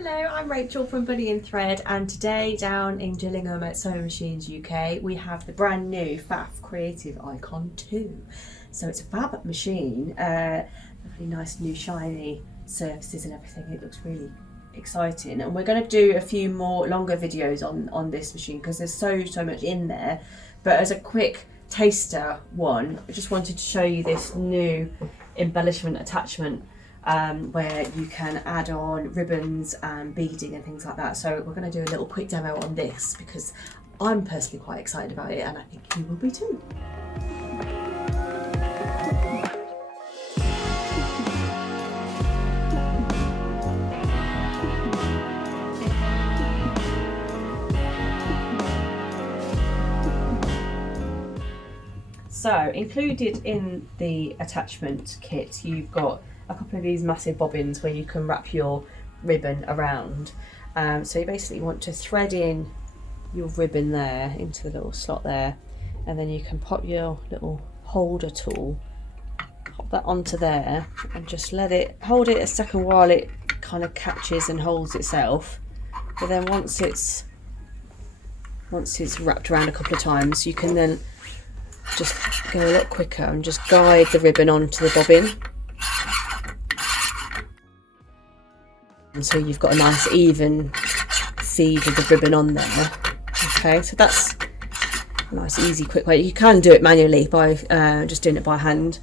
Hello, I'm Rachel from Bunny and Thread, and today down in Gillingham at Sewing Machines UK we have the brand new Pfaff Creative Icon 2. So it's a fab machine, really nice new shiny surfaces and everything. It looks really exciting, and we're going to do a few more longer videos on this machine because there's so much in there. But as a quick taster one, I just wanted to show you this new embellishment attachment where you can add on ribbons and beading and things like that. So we're going to do a little quick demo on this because I'm personally quite excited about it, and I think you will be too. So included in the attachment kit, you've got a couple of these massive bobbins where you can wrap your ribbon around. So you basically want to thread in your ribbon there into the little slot there, and then you can pop your little holder tool, pop that onto there, and just hold it a second while it kind of catches and holds itself. But then once it's wrapped around a couple of times, you can then just go a lot quicker and just guide the ribbon onto the bobbin. And so you've got a nice even feed of the ribbon on there. Okay, so that's a nice easy quick way. You can do it manually by just doing it by hand.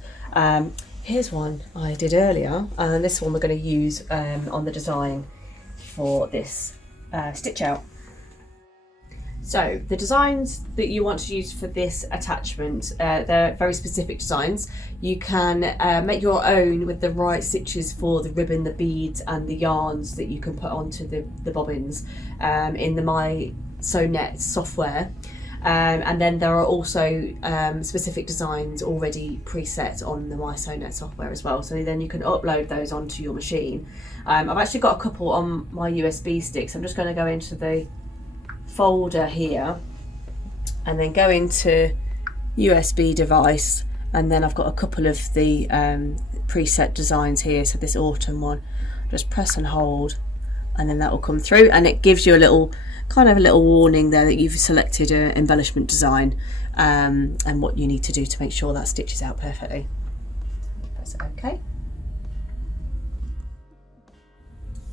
Here's one I did earlier, and this one we're going to use on the design for this stitch out. So the designs that you want to use for this attachment, they're very specific designs. You can make your own with the right stitches for the ribbon, the beads and the yarns that you can put onto the bobbins in the My Sew Net software. And then there are also specific designs already preset on the My Sew Net software as well. So then you can upload those onto your machine. I've actually got a couple on my USB sticks. I'm just going to go into the folder here and then go into USB device, and then I've got a couple of the preset designs here. So this autumn one, just press and hold, and then that will come through, and it gives you a little warning there that you've selected an embellishment design and what you need to do to make sure that stitches out perfectly. Press OK.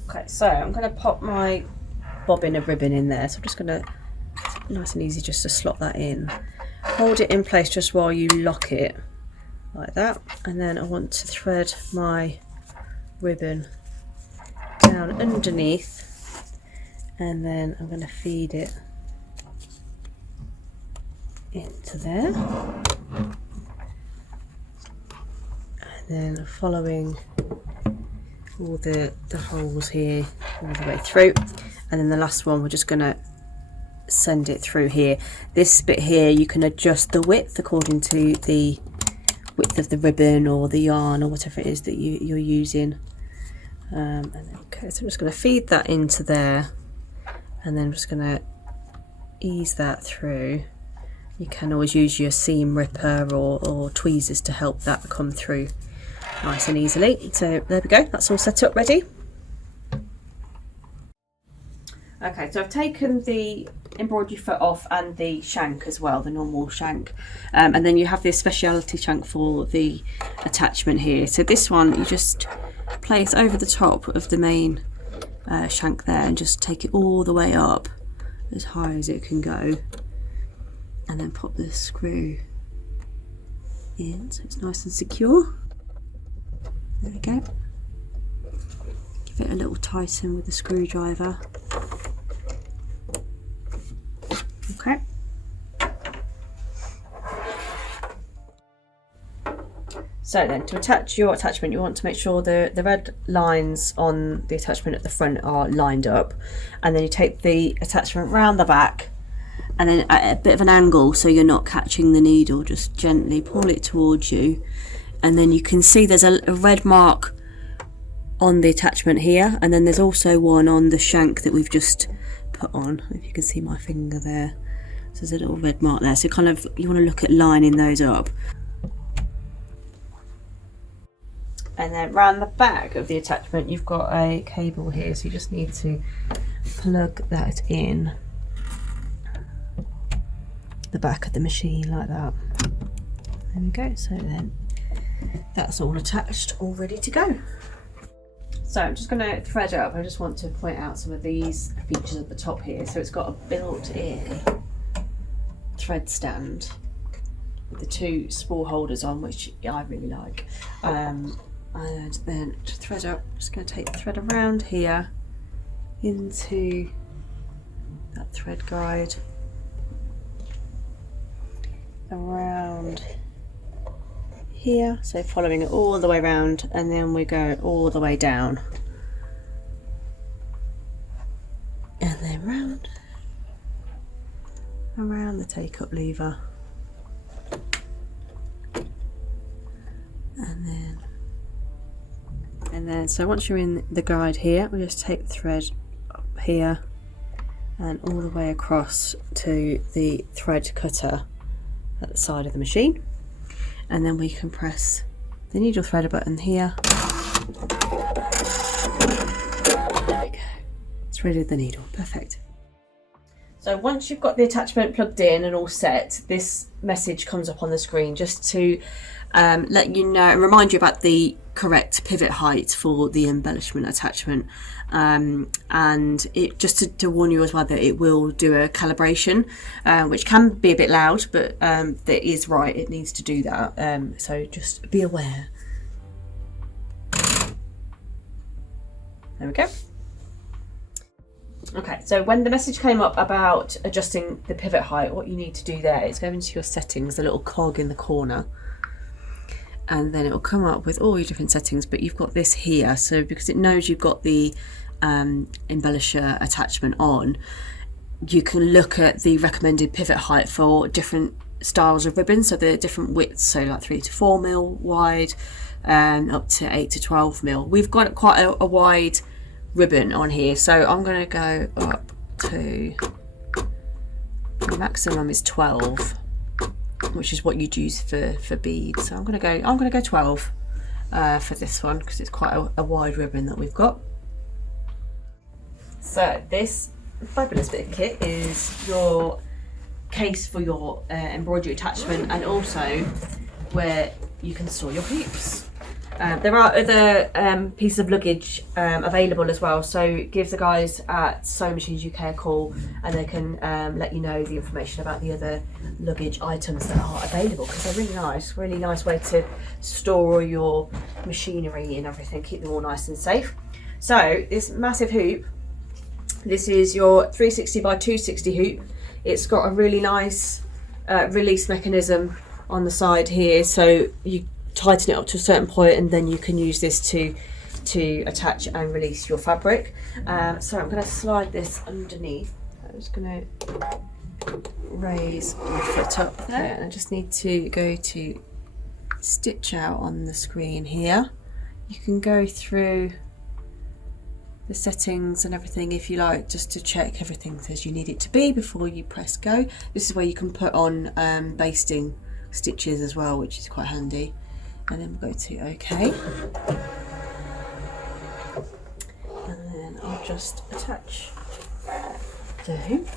Okay, so I'm going to pop my bobbin of ribbon in there, so I'm just going to, nice and easy just to slot that in, hold it in place just while you lock it like that, and then I want to thread my ribbon down underneath, and then I'm going to feed it into there, and then following all the holes here all the way through. And then the last one, we're just going to send it through here. This bit here, you can adjust the width according to the width of the ribbon or the yarn or whatever it is that you're using. Okay, so I'm just going to feed that into there, and then I'm just going to ease that through. You can always use your seam ripper or tweezers to help that come through nice and easily. So there we go, that's all set up ready. Okay, so I've taken the embroidery foot off and the shank as well, the normal shank, and then you have this speciality shank for the attachment here. So this one you just place over the top of the main shank there, and just take it all the way up as high as it can go, and then pop the screw in so it's nice and secure. There we go. Give it a little tighten with the screwdriver. Okay. So then, to attach your attachment, you want to make sure the red lines on the attachment at the front are lined up, and then you take the attachment round the back, and then at a bit of an angle so you're not catching the needle, just gently pull it towards you, and then you can see there's a red mark on the attachment here, and then there's also one on the shank that we've just put on. If you can see my finger there, so there's a little red mark there, so you want to look at lining those up. And then round the back of the attachment you've got a cable here, so you just need to plug that in the back of the machine like that. There we go. So then that's all attached, all ready to go. So I'm just going to thread up. I just want to point out some of these features at the top here. So it's got a built-in thread stand with the 2 spool holders on, which I really like. And then to thread up, I'm just going to take the thread around here into that thread guide, around here, so following it all the way around, and then we go all the way down, and then around the take-up lever, and then so once you're in the guide here, we just take the thread up here and all the way across to the thread cutter at the side of the machine. And then we can press the needle threader button here. There we go. It's threaded the needle. Perfect. So once you've got the attachment plugged in and all set, this message comes up on the screen just to let you know and remind you about the correct pivot height for the embellishment attachment, and it just to warn you as well that it will do a calibration, which can be a bit loud, but that is right, it needs to do that, so just be aware. There we go. Okay, so when the message came up about adjusting the pivot height, what you need to do there is go into your settings, the little cog in the corner, and then it will come up with all your different settings, but you've got this here. So because it knows you've got the embellisher attachment on, you can look at the recommended pivot height for different styles of ribbon. So there are different widths, so like 3 to 4 mil wide, up to 8 to 12 mil. We've got quite a wide ribbon on here, so I'm going to go up to, the maximum is 12, which is what you'd use for beads. So I'm going to go 12 for this one, because it's quite a wide ribbon that we've got. So this fabulous bit of kit is your case for your embroidery attachment, and also where you can store your hoops. There are other pieces of luggage available as well, so give the guys at Sewing Machines UK a call and they can let you know the information about the other luggage items that are available, because they're really nice way to store all your machinery and everything, keep them all nice and safe. So this massive hoop, this is your 360 by 260 hoop. It's got a really nice release mechanism on the side here, so you tighten it up to a certain point and then you can use this to attach and release your fabric. So I'm going to slide this underneath. I'm just going to raise my foot up there, and I just need to go to stitch out on the screen here. You can go through the settings and everything if you like, just to check everything as you need it to be before you press go. This is where you can put on basting stitches as well, which is quite handy. And then we'll go to OK, and then I'll just attach the hoop.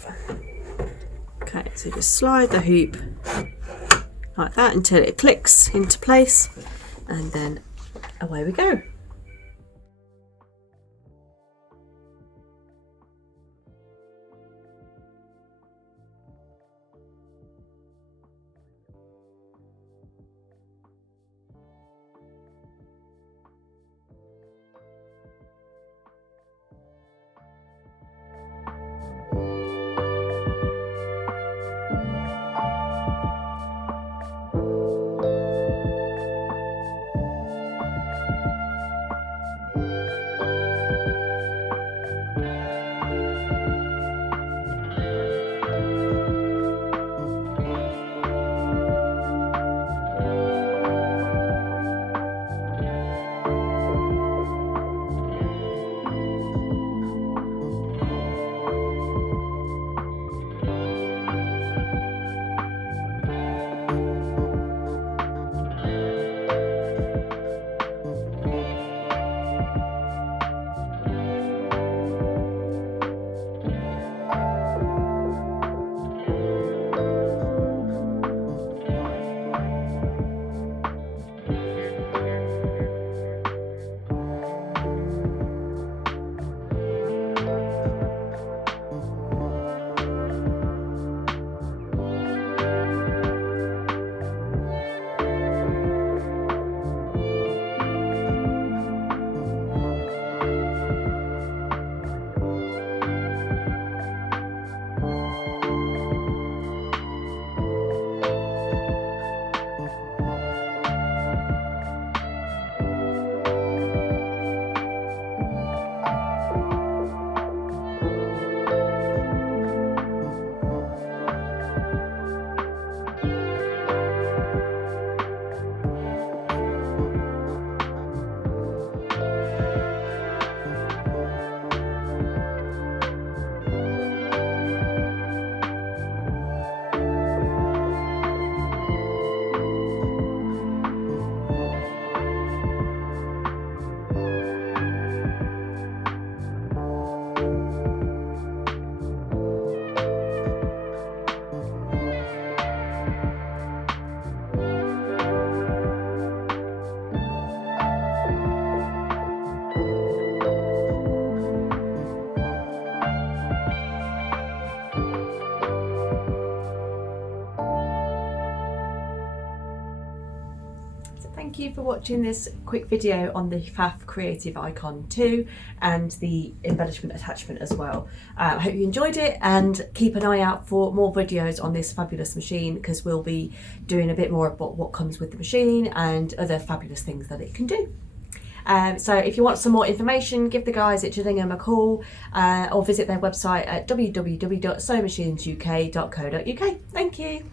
Okay, so just slide the hoop like that until it clicks into place, and then away we go. for watching this quick video on the Pfaff Creative Icon 2 and the embellishment attachment as well. I hope you enjoyed it, and keep an eye out for more videos on this fabulous machine, because we'll be doing a bit more about what comes with the machine and other fabulous things that it can do. So if you want some more information, give the guys at Gillingham a call or visit their website at www.sewmachinesuk.co.uk. Thank you.